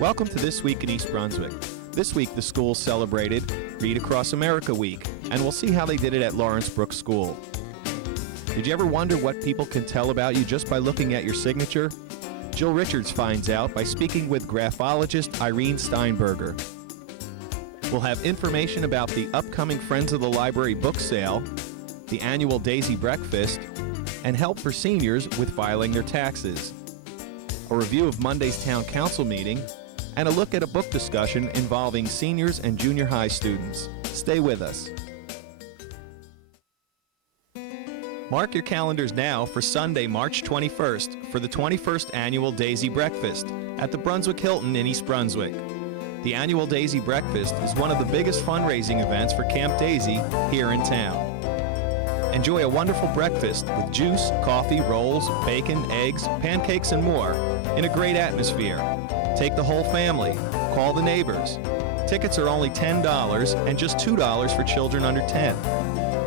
Welcome to This Week in East Brunswick. This week the school celebrated Read Across America Week, and we'll see how they did it at Lawrence Brook School. Did you ever wonder what people can tell about you just by looking at your signature? Jill Richards finds out by speaking with graphologist Irene Steinberger. We'll have information about the upcoming Friends of the Library book sale, the annual Daisy Breakfast, and help for seniors with filing their taxes. A review of Monday's Town Council meeting, and a look at a book discussion involving seniors and junior high students. Stay with us. Mark your calendars now for Sunday, March 21st for the 21st Annual Daisy Breakfast at the Brunswick Hilton in East Brunswick. The annual Daisy Breakfast is one of the biggest fundraising events for Camp Daisy here in town. Enjoy a wonderful breakfast with juice, coffee, rolls, bacon, eggs, pancakes, and more in a great atmosphere. Take the whole family. Call the neighbors. Tickets are only $10 and just $2 for children under 10.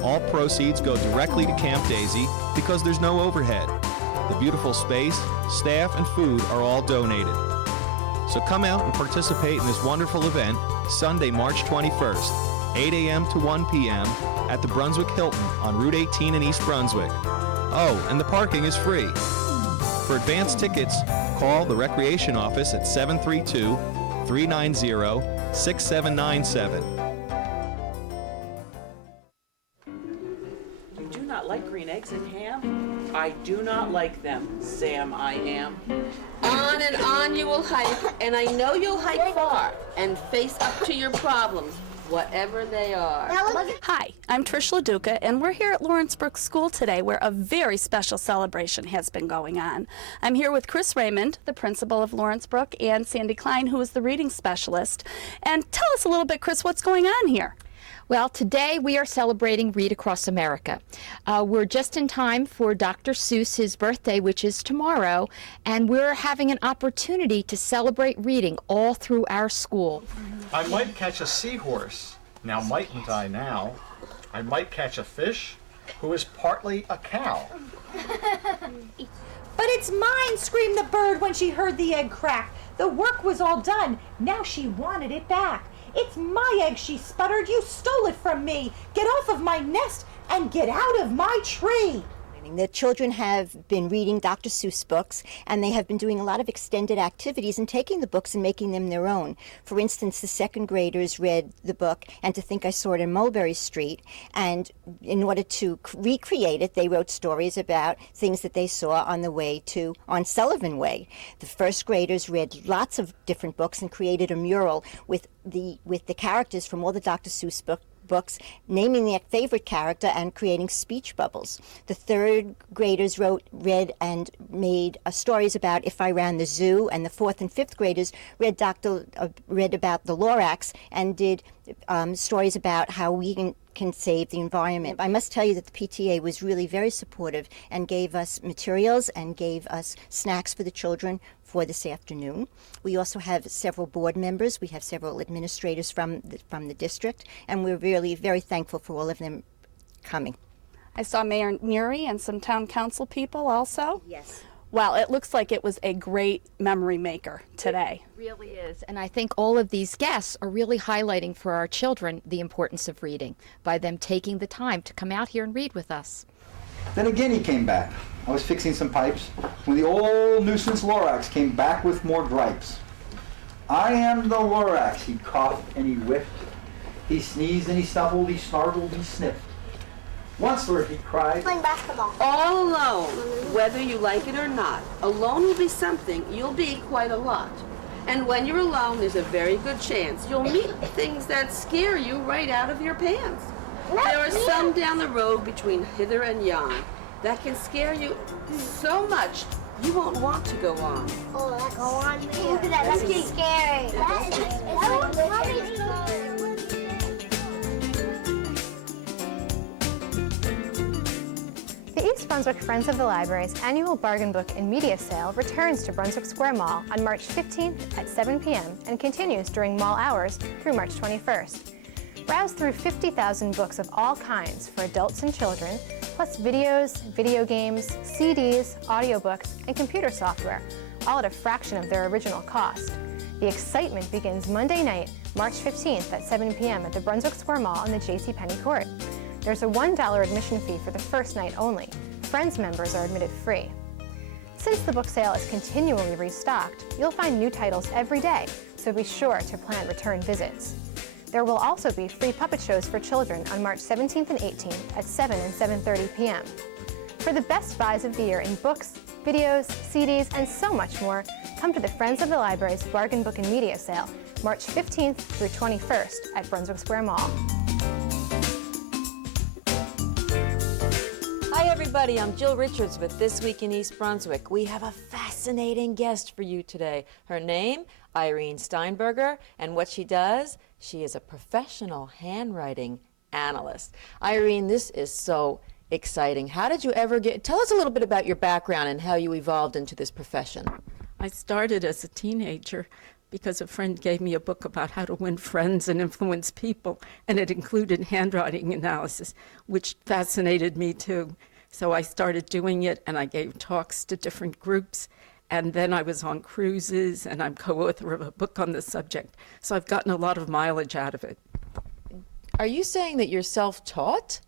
All proceeds go directly to Camp Daisy because there's no overhead. The beautiful space, staff, and food are all donated. So come out and participate in this wonderful event Sunday, March 21st, 8 a.m. to 1 p.m. at the Brunswick Hilton on Route 18 in East Brunswick. Oh, and the parking is free. For advance tickets, call the Recreation Office at 732-390-6797. You do not like green eggs and ham? I do not like them, Sam I am. On and on you will hike, and I know you'll hike far and face up to your problems, whatever they are. Hi, I'm Trish LaDuca, and we're here at Lawrence Brook School today where a very special celebration has been going on. I'm here with Chris Raymond, the principal of Lawrence Brook, and Sandy Klein, who is the reading specialist. And tell us a little bit, Chris, what's going on here? Well, today we are celebrating Read Across America. We're just in time for Dr. Seuss, his birthday, which is tomorrow, and we're having an opportunity to celebrate reading all through our school. I might catch a seahorse. Now, mightn't I now? I might catch a fish who is partly a cow. But it's mine, screamed the bird when she heard the egg crack. The work was all done. Now she wanted it back. It's my egg, she sputtered. You stole it from me. Get off of my nest and get out of my tree. The children have been reading Dr. Seuss books, and they have been doing a lot of extended activities and taking the books and making them their own. For instance, the second graders read the book, And to Think I Saw It in Mulberry Street, and in order to recreate it, they wrote stories about things that they saw on the way on Sullivan Way. The first graders read lots of different books and created a mural with the characters from all the Dr. Seuss books, naming their favorite character and creating speech bubbles. The third graders read and made stories about If I Ran the Zoo, and the fourth and fifth graders read about the Lorax and did stories about how we can save the environment. I must tell you that the PTA was really very supportive and gave us materials and gave us snacks for the children for this afternoon. We also have several board members. We have several administrators from the district, and we're really very thankful for all of them coming. I saw Mayor Neary and some town council people also. Yes. Well, it looks like it was a great memory maker today. It really is, and I think all of these guests are really highlighting for our children the importance of reading by them taking the time to come out here and read with us. Then again he came back. I was fixing some pipes when the old nuisance Lorax came back with more gripes. I am the Lorax, he coughed and he whiffed. He sneezed and he snuffled, he snarled, he sniffed. Once, Lord, he cried, Playing basketball. All alone, whether you like it or not. Alone will be something, you'll be quite a lot. And when you're alone, there's a very good chance you'll meet things that scare you right out of your pants. There are some down the road between hither and yon that can scare you so much you won't want to go on. Oh, let's go on. Look at that. That's scary. The East Brunswick Friends of the Library's annual bargain book and media sale returns to Brunswick Square Mall on March 15th at 7 p.m. and continues during mall hours through March 21st. Browse through 50,000 books of all kinds for adults and children, plus videos, video games, CDs, audiobooks, and computer software, all at a fraction of their original cost. The excitement begins Monday night, March 15th at 7 p.m. at the Brunswick Square Mall on the JCPenney Court. There's a $1 admission fee for the first night only. Friends members are admitted free. Since the book sale is continually restocked, you'll find new titles every day, so be sure to plan return visits. There will also be free puppet shows for children on March 17th and 18th at 7 and 7:30 p.m. For the best buys of the year in books, videos, CDs, and so much more, come to the Friends of the Library's Bargain Book and Media Sale, March 15th through 21st at Brunswick Square Mall. Hi everybody, I'm Jill Richards with This Week in East Brunswick. We have a fascinating guest for you today. Her name, Irene Steinberger, and what she does, she is a professional handwriting analyst. Irene, this is so exciting. How did you ever tell us a little bit about your background and how you evolved into this profession. I started as a teenager because a friend gave me a book about how to win friends and influence people, and it included handwriting analysis, which fascinated me too. So I started doing it, and I gave talks to different groups, and then I was on cruises, and I'm co-author of a book on the subject. So I've gotten a lot of mileage out of it. Are you saying that you're self-taught?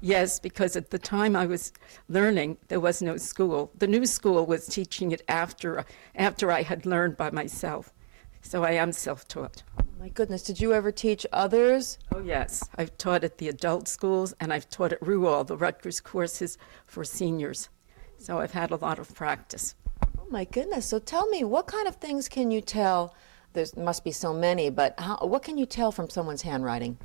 Yes, because at the time I was learning, there was no school. The new school was teaching it after I had learned by myself. So I am self-taught. My goodness, did you ever teach others? Oh yes, I've taught at the adult schools, and I've taught at Rural, the Rutgers courses for seniors. So I've had a lot of practice. Oh my goodness, so tell me, what kind of things can you tell? There must be so many, but what can you tell from someone's handwriting?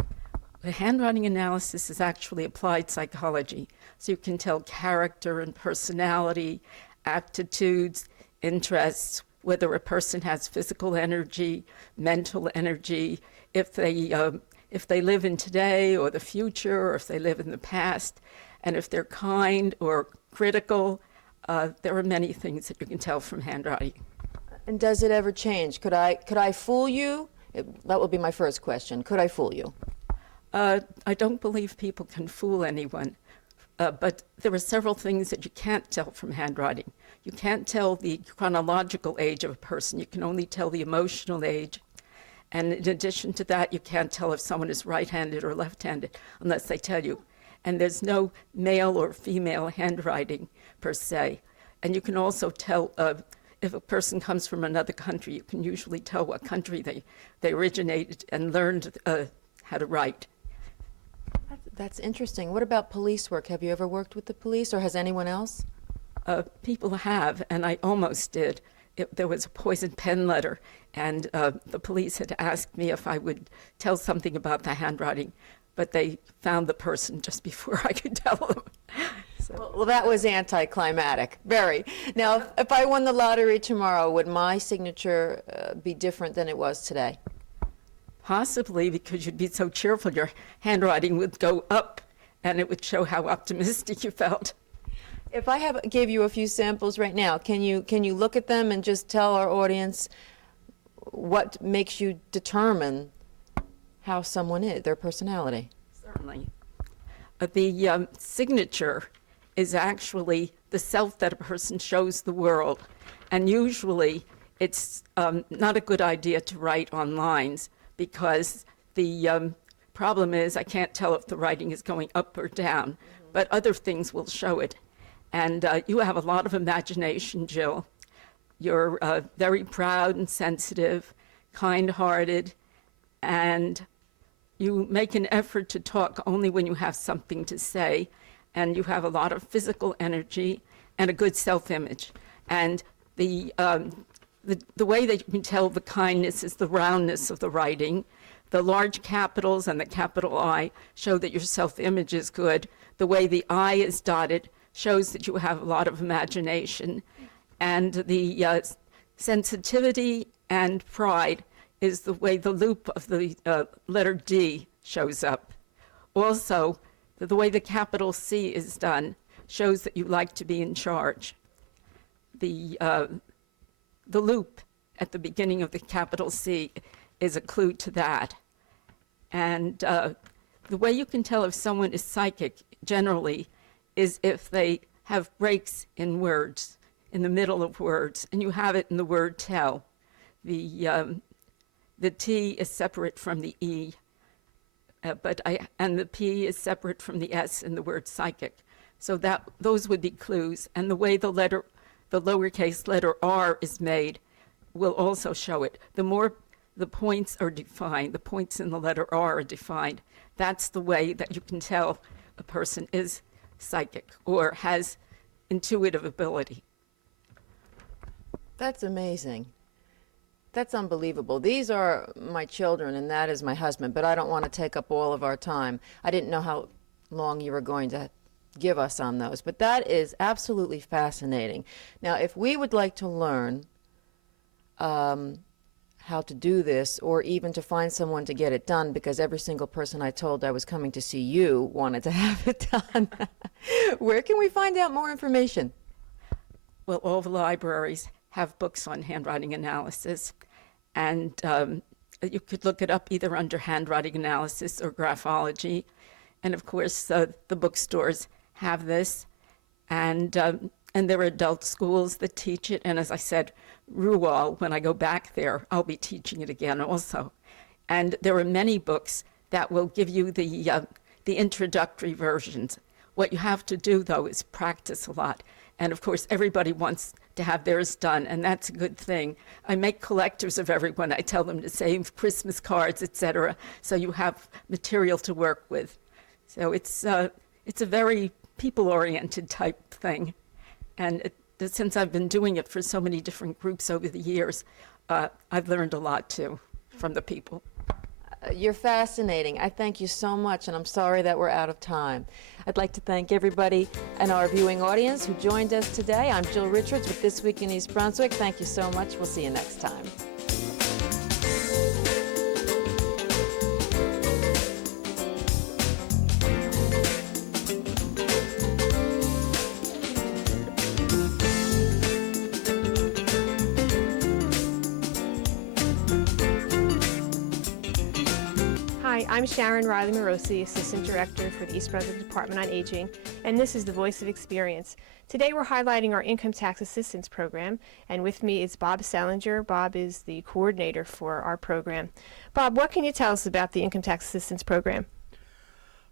The handwriting analysis is actually applied psychology. So you can tell character and personality, aptitudes, interests, whether a person has physical energy, mental energy, if they live in today or the future, or if they live in the past, and if they're kind or critical. There are many things that you can tell from handwriting. And does it ever change? Could I fool you? That would be my first question. Could I fool you? I don't believe people can fool anyone, but there are several things that you can't tell from handwriting. You can't tell the chronological age of a person. You can only tell the emotional age. And in addition to that, you can't tell if someone is right-handed or left-handed unless they tell you. And there's no male or female handwriting per se. And you can also tell if a person comes from another country, you can usually tell what country they originated and learned how to write. That's interesting. What about police work? Have you ever worked with the police, or has anyone else? People have, and I almost did. There was a poison pen letter, and the police had asked me if I would tell something about the handwriting, but they found the person just before I could tell them. So. Well, that was anticlimactic, very. Now, if I won the lottery tomorrow, would my signature be different than it was today? Possibly, because you'd be so cheerful, your handwriting would go up, and it would show how optimistic you felt. If I gave you a few samples right now, can you look at them and just tell our audience what makes you determine how someone is, their personality? Certainly. The signature is actually the self that a person shows the world, and usually it's not a good idea to write on lines, because the problem is I can't tell if the writing is going up or down, but other things will show it. And you have a lot of imagination, Jill. You're very proud and sensitive, kind-hearted, and you make an effort to talk only when you have something to say, and you have a lot of physical energy and a good self-image. And the way that you can tell the kindness is the roundness of the writing. The large capitals and the capital I show that your self-image is good. The way the I is dotted shows that you have a lot of imagination. And the sensitivity and pride is the way the loop of the letter D shows up. Also, the way the capital C is done shows that you like to be in charge. The loop at the beginning of the capital C is a clue to that. And the way you can tell if someone is psychic generally is if they have breaks in words, in the middle of words, and you have it in the word tell. the T is separate from the E, and the P is separate from the S in the word psychic. So those would be clues. And the way the lowercase letter R is made will also show it. The more the points are defined, the points in the letter R are defined, that's the way that you can tell a person is psychic or has intuitive ability. That's amazing. That's unbelievable. These are my children, and that is my husband, but I don't want to take up all of our time. I didn't know how long you were going to give us on those, but that is absolutely fascinating. Now, if we would like to learn how to do this, or even to find someone to get it done, because every single person I told I was coming to see you wanted to have it done, where can we find out more information? Well, all the libraries have books on handwriting analysis, and you could look it up either under handwriting analysis or graphology. And of course, the bookstores have this, and there are adult schools that teach it. And as I said, Rual, when I go back there, I'll be teaching it again also. And there are many books that will give you the introductory versions. What you have to do, though, is practice a lot. And of course, everybody wants to have theirs done, and that's a good thing. I make collectors of everyone. I tell them to save Christmas cards, etc., so you have material to work with. So it's a very people-oriented type thing. And since I've been doing it for so many different groups over the years, I've learned a lot, too, from the people. You're fascinating. I thank you so much, and I'm sorry that we're out of time. I'd like to thank everybody in our viewing audience who joined us today. I'm Jill Richards with This Week in East Brunswick. Thank you so much. We'll see you next time. Hi, I'm Sharon Riley Morosi, Assistant Director for the East Brunswick Department on Aging, and this is the Voice of Experience. Today we're highlighting our Income Tax Assistance Program, and with me is Bob Selinger. Bob is the coordinator for our program. Bob, what can you tell us about the Income Tax Assistance Program?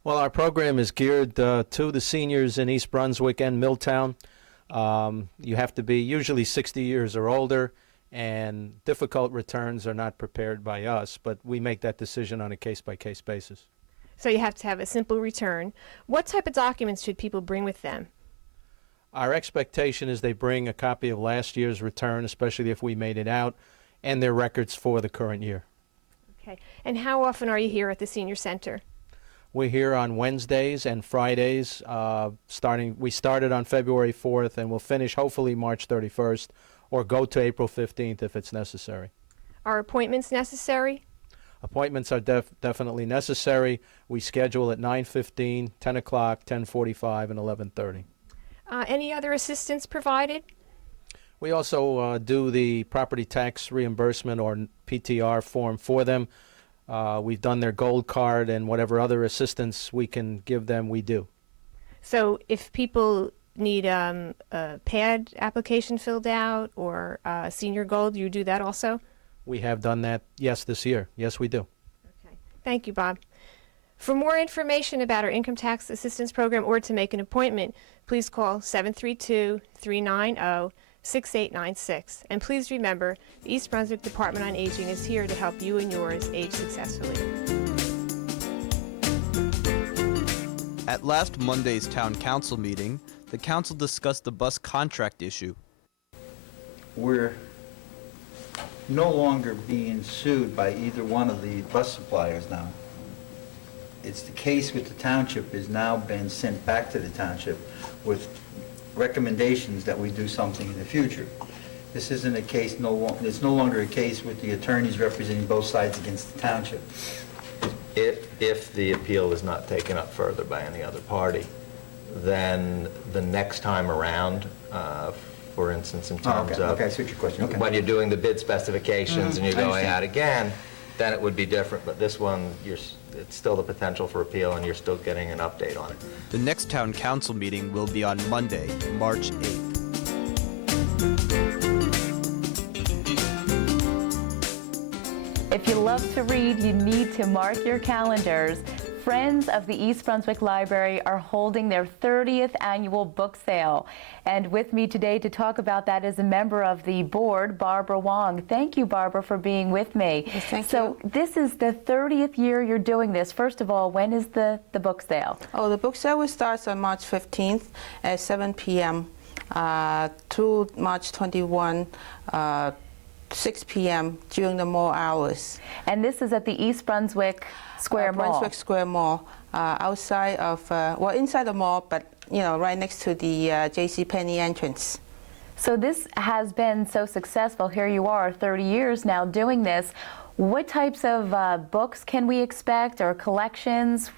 Well, our program is geared to the seniors in East Brunswick and Milltown. You have to be usually 60 years or older, and difficult returns are not prepared by us, but we make that decision on a case-by-case basis. So you have to have a simple return. What type of documents should people bring with them? Our expectation is they bring a copy of last year's return, especially if we made it out, and their records for the current year. Okay. And how often are you here at the Senior Center? We're here on Wednesdays and Fridays. We started on February 4th, and we'll finish hopefully March 31st, or go to April 15th if it's necessary. Are appointments necessary? Appointments are definitely necessary. We schedule at 9:15, 10 o'clock, 10:45, and 11:30. Any other assistance provided? We also do the property tax reimbursement or PTR form for them. We've done their gold card, and whatever other assistance we can give them, we do. So if people need a PAD application filled out or Senior Gold, you do that also? We have done that, yes, this year. Yes, we do. Okay. Thank you, Bob. For more information about our Income Tax Assistance Program or to make an appointment, please call 732-390-6896. And please remember, the East Brunswick Department on Aging is here to help you and yours age successfully. At last Monday's Town Council meeting, the Council discussed the bus contract issue. We're no longer being sued by either one of the bus suppliers now. It's the case with the township has now been sent back to the township with recommendations that we do something in the future. This isn't a case, it's no longer a case with the attorneys representing both sides against the township. If the appeal is not taken up further by any other party, then the next time around, for instance, in terms of okay, I see what your question. Okay. when you're doing the bid specifications and you're going out again, then it would be different. But this one, it's still the potential for appeal, and you're still getting an update on it. The next Town Council meeting will be on Monday, March 8th. If you love to read, you need to mark your calendars. Friends of the East Brunswick Library are holding their 30th annual book sale. And with me today to talk about that is a member of the board, Barbara Wong. Thank you, Barbara, for being with me. Yes, thank you. So this is the 30th year you're doing this. First of all, when is the book sale? Oh, the book sale will start on March 15th at 7 p.m. Through March 21, 6 p.m. during the mall hours. And this is at the East Brunswick Square Mall. Brunswick Square Mall, outside of, well, inside the mall, but right next to the JCPenney entrance. So this has been so successful. Here you are, 30 years now doing this. What types of books can we expect, or collections?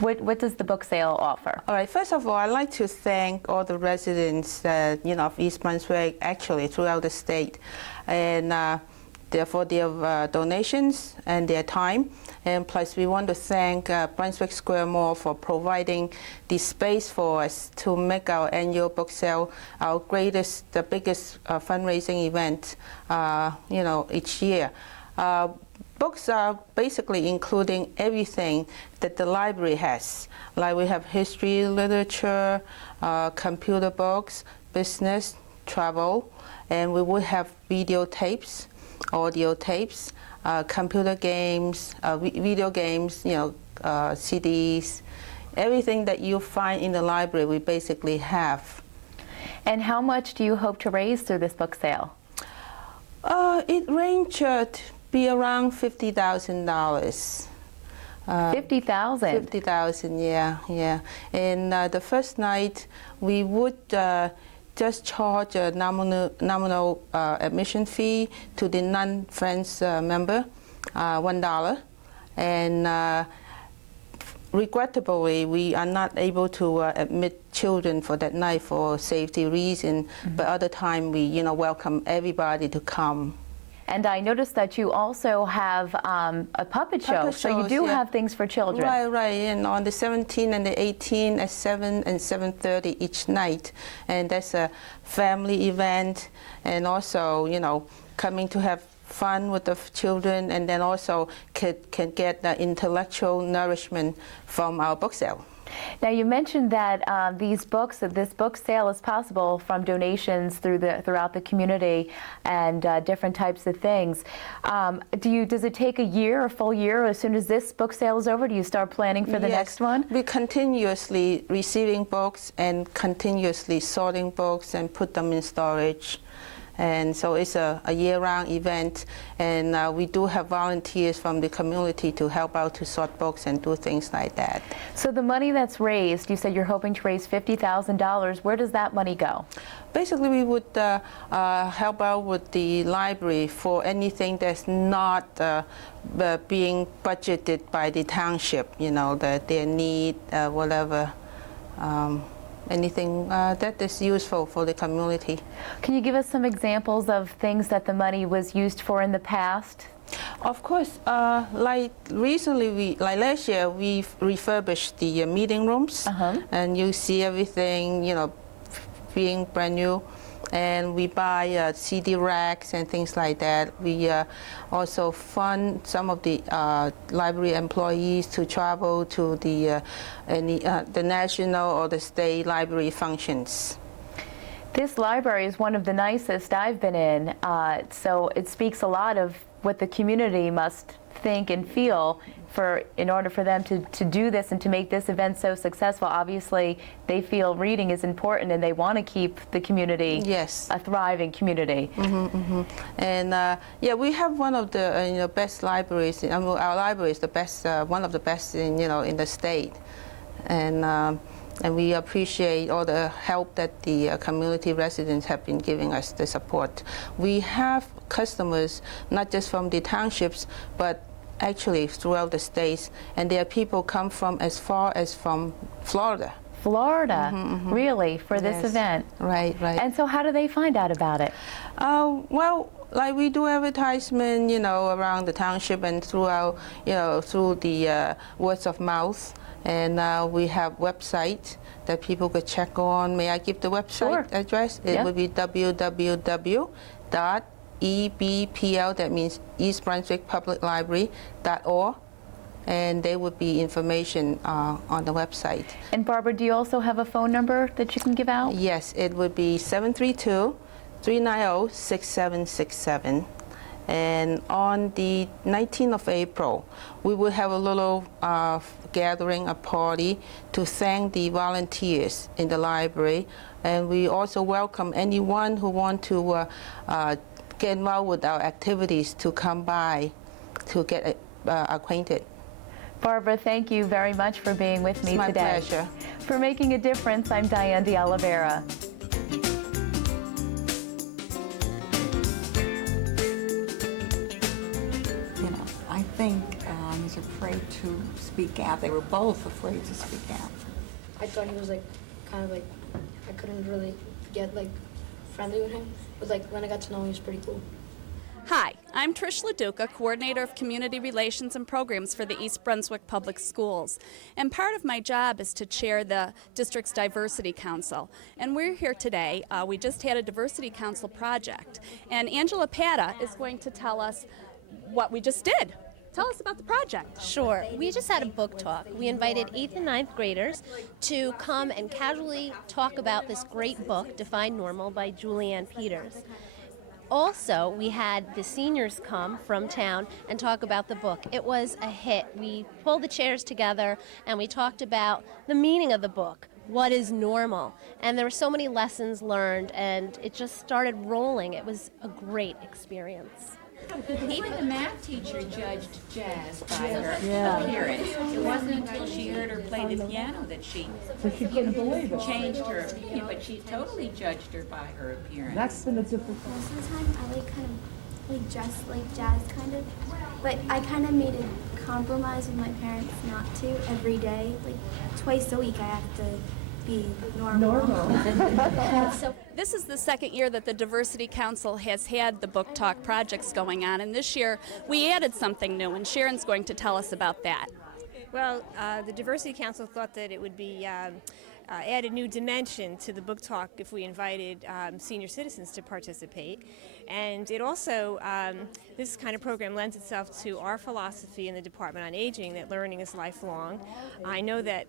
What does the book sale offer? All right, first of all, I'd like to thank all the residents of East Brunswick, actually throughout the state, and for their donations and their time. And plus, we want to thank Brunswick Square Mall for providing the space for us to make our annual book sale our the biggest fundraising event, each year. Books are basically including everything that the library has. Like we have history, literature, computer books, business, travel, and we will have videotapes, audio tapes, computer games, video games, CDs, everything that you find in the library we basically have. And how much do you hope to raise through this book sale? It ranges be around $50,000. $50,000? $50,000, yeah. And the first night, we would just charge a nominal admission fee to the non-Friends member, $1. And regrettably, we are not able to admit children for that night for safety reasons. But other time, we welcome everybody to come. And I noticed that you also have a puppet show, so you do have things for children. Right, and on the 17th and the 18th at 7 and 7:30 each night. And that's a family event, and also, coming to have fun with the children, and then also can get the intellectual nourishment from our book sale. Now, you mentioned that this book sale is possible from donations throughout the community and different types of things. Does it take a full year, as soon as this book sale is over? Do you start planning for the next one? We're continuously receiving books and continuously sorting books and put them in storage. And so it's a year-round event, and we do have volunteers from the community to help out to sort books and do things like that. So the money that's raised, you said you're hoping to raise $50,000. Where does that money go? Basically, we would help out with the library for anything that's not being budgeted by the township, that their need, whatever. Anything that is useful for the community. Can you give us some examples of things that the money was used for in the past? Of course, like recently, like last year, we refurbished the meeting rooms, and you see everything, being brand new. And we buy CD racks and things like that. We also fund some of the library employees to travel to the national or the state library functions. This library is one of the nicest I've been in, so it speaks a lot of what the community must think and feel in order for them to do this and to make this event so successful. Obviously, they feel reading is important, and they want to keep the community a thriving community. And we have one of the best libraries. Our library is the best, one of the best in the state, and we appreciate all the help that the community residents have been giving us, the support. We have customers not just from the townships, but actually throughout the states, and there are people come from as far as from Florida. Really, for this event? Right. And so how do they find out about it? Well, like we do advertisement, around the township and throughout, through the words of mouth, and we have website that people could check on. May I give the website address? It would be www.ebtv.org. EBPL, that means East Brunswick Public Library.org, and there would be information on the website. And Barbara, do you also have a phone number that you can give out? Yes, it would be 732-390-6767. And on the 19th of April, we will have a little gathering, a party, to thank the volunteers in the library. And we also welcome anyone who want to get involved with our activities to come by to get acquainted. Barbara, thank you very much for being with me It's today. my pleasure. For Making a Difference, I'm Diane de Oliveira. You know, I think he's afraid to speak out. They were both afraid to speak out. I thought he was like, kind of like, I couldn't really get like friendly with him. But like when I got to know him, he was pretty cool. Hi, I'm Trish LaDuca, Coordinator of Community Relations and Programs for the East Brunswick Public Schools. And part of my job is to chair the district's Diversity Council. And we're here today. We just had a Diversity Council project. And Angela Pata is going to tell us what we just did. Tell us about the project. Sure. We just had a book talk. We invited 8th and 9th graders to come and casually talk about this great book, Define Normal, by Julianne Peters. Also, we had the seniors come from town and talk about the book. It was a hit. We pulled the chairs together and we talked about the meaning of the book, what is normal. And there were so many lessons learned, and it just started rolling. It was a great experience. Even the math teacher judged Jazz by her Yeah. appearance. It wasn't until she heard her play the piano that she changed her opinion, but she totally judged her by her appearance. That's been a difficult. Most of the time, I kind of dress like Jazz, kind of. But I kind of made a compromise with my parents not to every day. Like twice a week, I have to be normal. So this is the second year that the Diversity Council has had the book talk projects going on, and this year we added something new, and Sharon's going to tell us about that. Well, the Diversity Council thought that it would be add a new dimension to the book talk if we invited senior citizens to participate. And it also, this kind of program lends itself to our philosophy in the Department on Aging, that learning is lifelong. I know that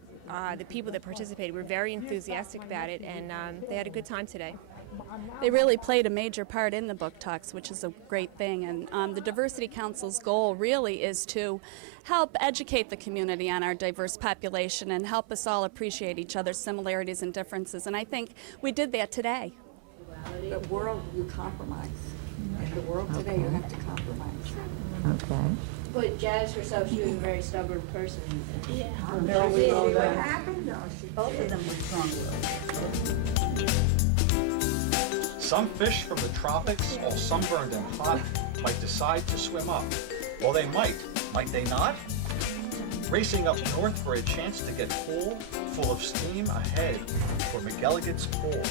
the people that participated were very enthusiastic about it, and they had a good time today. They really played a major part in the book talks, which is a great thing. And the Diversity Council's goal really is to help educate the community on our diverse population and help us all appreciate each other's similarities and differences. And I think we did that today. The world, you compromise. In the world today, you have to compromise. Okay. But Jazz herself, she was a very stubborn person. Yeah. What happened though? Both of them were strong-willed. Some fish from the tropics, all sunburned and hot, might decide to swim up. Well, they might they not? Racing up north for a chance to get full of steam ahead for McElligot's Pool.